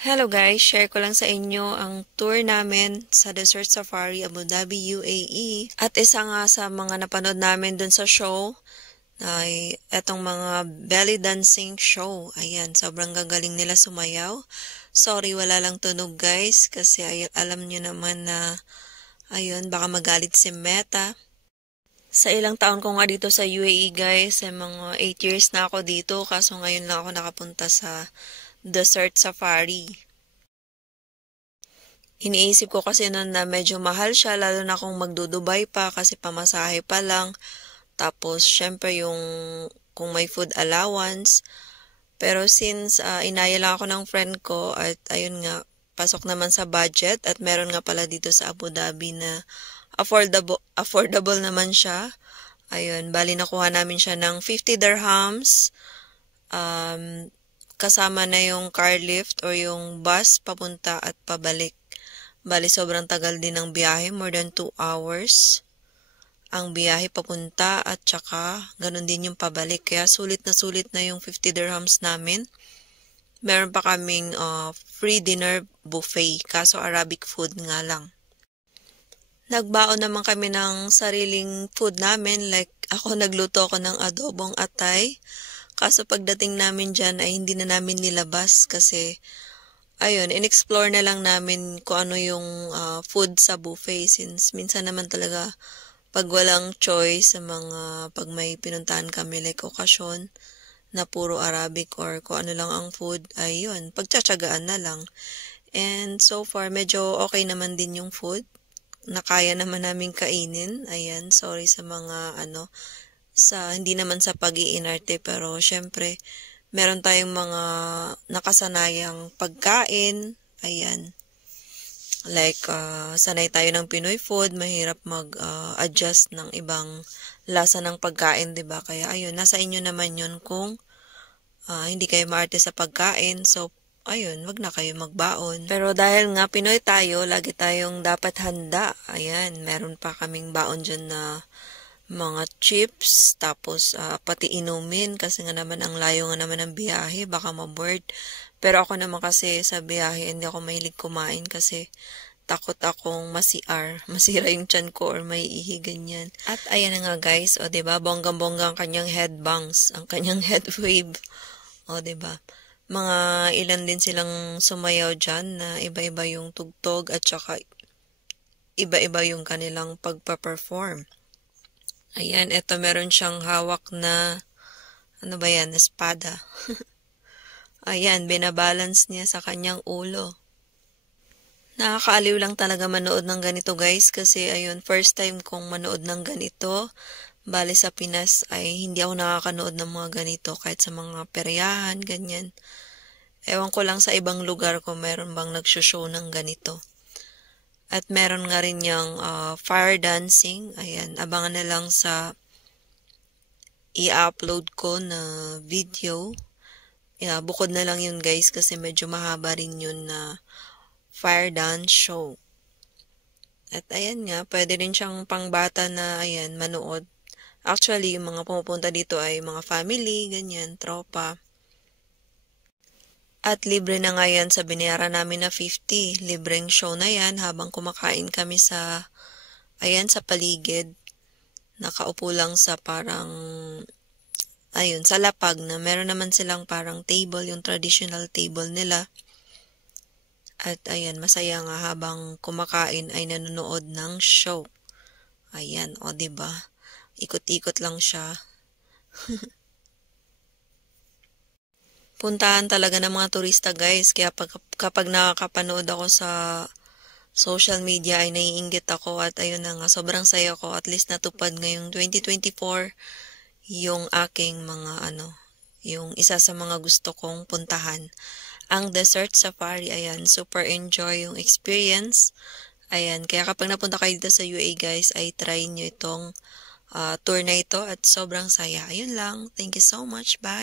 Hello guys, share ko lang sa inyo ang tour namin sa Desert Safari Abu Dhabi, UAE. At isa nga sa mga napanood namin dun sa show ay etong mga belly dancing show. Ayan, sobrang gagaling nila sumayaw. Sorry, wala lang tunog guys kasi alam nyo naman na ayun, baka magalit si Meta. Sa ilang taon ko nga dito sa UAE guys, ay mga 8 years na ako dito kaso ngayon lang ako nakapunta sa Desert Safari. Iniisip ko kasi noon na medyo mahal siya, lalo na kung magdudubay pa kasi pamasahe pa lang. Tapos, syempre yung kung may food allowance. Pero since inaya lang ako ng friend ko at ayun nga, pasok naman sa budget at meron nga pala dito sa Abu Dhabi na affordable naman siya. Ayun, bali nakuha namin siya ng 50 dirhams. Um, Kasama na yung car lift or yung bus papunta at pabalik. Bali, sobrang tagal din ng biyahe, more than 2 hours. Ang biyahe papunta at saka ganun din yung pabalik. Kaya sulit na yung 50 dirhams namin. Meron pa kaming free dinner buffet, kaso Arabic food nga lang. Nagbaon naman kami ng sariling food namin, like ako nagluto ako ng adobong atay. Kaso pagdating namin dyan ay hindi na namin nilabas kasi ayun, in-explore na lang namin kung ano yung food sa buffet since minsan naman talaga pag walang choice sa mga pag may pinuntahan kami like okasyon na puro Arabic or kung ano lang ang food, ay yun, pagtsatsagaan na lang. And so far, medyo okay naman din yung food. Nakaya naman namin kainin. Ayan, sorry sa mga hindi naman sa pag-iinarte pero syempre meron tayong mga nakasanayang pagkain. Ayan. Like, sanay tayo ng Pinoy food, mahirap mag-adjust ng ibang lasa ng pagkain, 'di ba? Kaya ayun, nasa inyo naman 'yun kung hindi kayo maarte sa pagkain. So, ayun, wag na kayo magbaon. Pero dahil nga Pinoy tayo, lagi tayong dapat handa. Ayan, meron pa kaming baon dyan na mga chips, tapos pati inumin kasi nga naman ang layo nga naman ng biyahe, baka ma-board. Pero ako naman kasi sa biyahe, hindi ako mahilig kumain kasi takot akong masira yung tiyan ko or may ihi ganyan. At ayan na nga guys, o 'di ba, bonggang-bongga ang kanyang head bangs, ang kanyang head wave. O 'di ba? Mga ilan din silang sumayaw diyan na iba-iba yung tugtog at saka iba-iba yung kanilang pagpa-perform. Ayan, eto meron siyang hawak na, ano ba yan, espada. Ayan, binabalance niya sa kanyang ulo. Nakakaaliw lang talaga manood ng ganito guys kasi ayun, first time kong manood ng ganito. Bale sa Pinas ay hindi ako nakakanood ng mga ganito kahit sa mga peryahan, ganyan. Ewan ko lang sa ibang lugar kung meron bang nagsushow ng ganito. At meron nga rin yung fire dancing. Ayan, abangan na lang sa i-upload ko na video. Yeah, bukod na lang yun guys kasi medyo mahaba rin yun na fire dance show. At ayan nga, pwede rin siyang pangbata na ayan, manood. Actually, yung mga pumupunta dito ay mga family, ganyan, tropa. At libre na nga yan sa binayaran namin na 50. Libreng show na yan habang kumakain kami ayan, sa paligid. Nakaupo lang sa parang, ayun, sa lapag na meron naman silang parang table, yung traditional table nila. At ayan, masaya nga habang kumakain ay nanonood ng show. Ayan, o 'di ba? Ikot-ikot lang siya. Puntahan talaga ng mga turista guys, kaya kapag nakakapanood ako sa social media ay naiinggit ako at ayun na nga, sobrang saya ko, at least natupad ngayong 2024 yung aking mga yung isa sa mga gusto kong puntahan. Ang Desert Safari, ayan, super enjoy yung experience. Ayan, kaya kapag napunta kayo dito sa UAE guys, ay try nyo itong tour na ito at sobrang saya. Ayun lang. Thank you so much. Bye!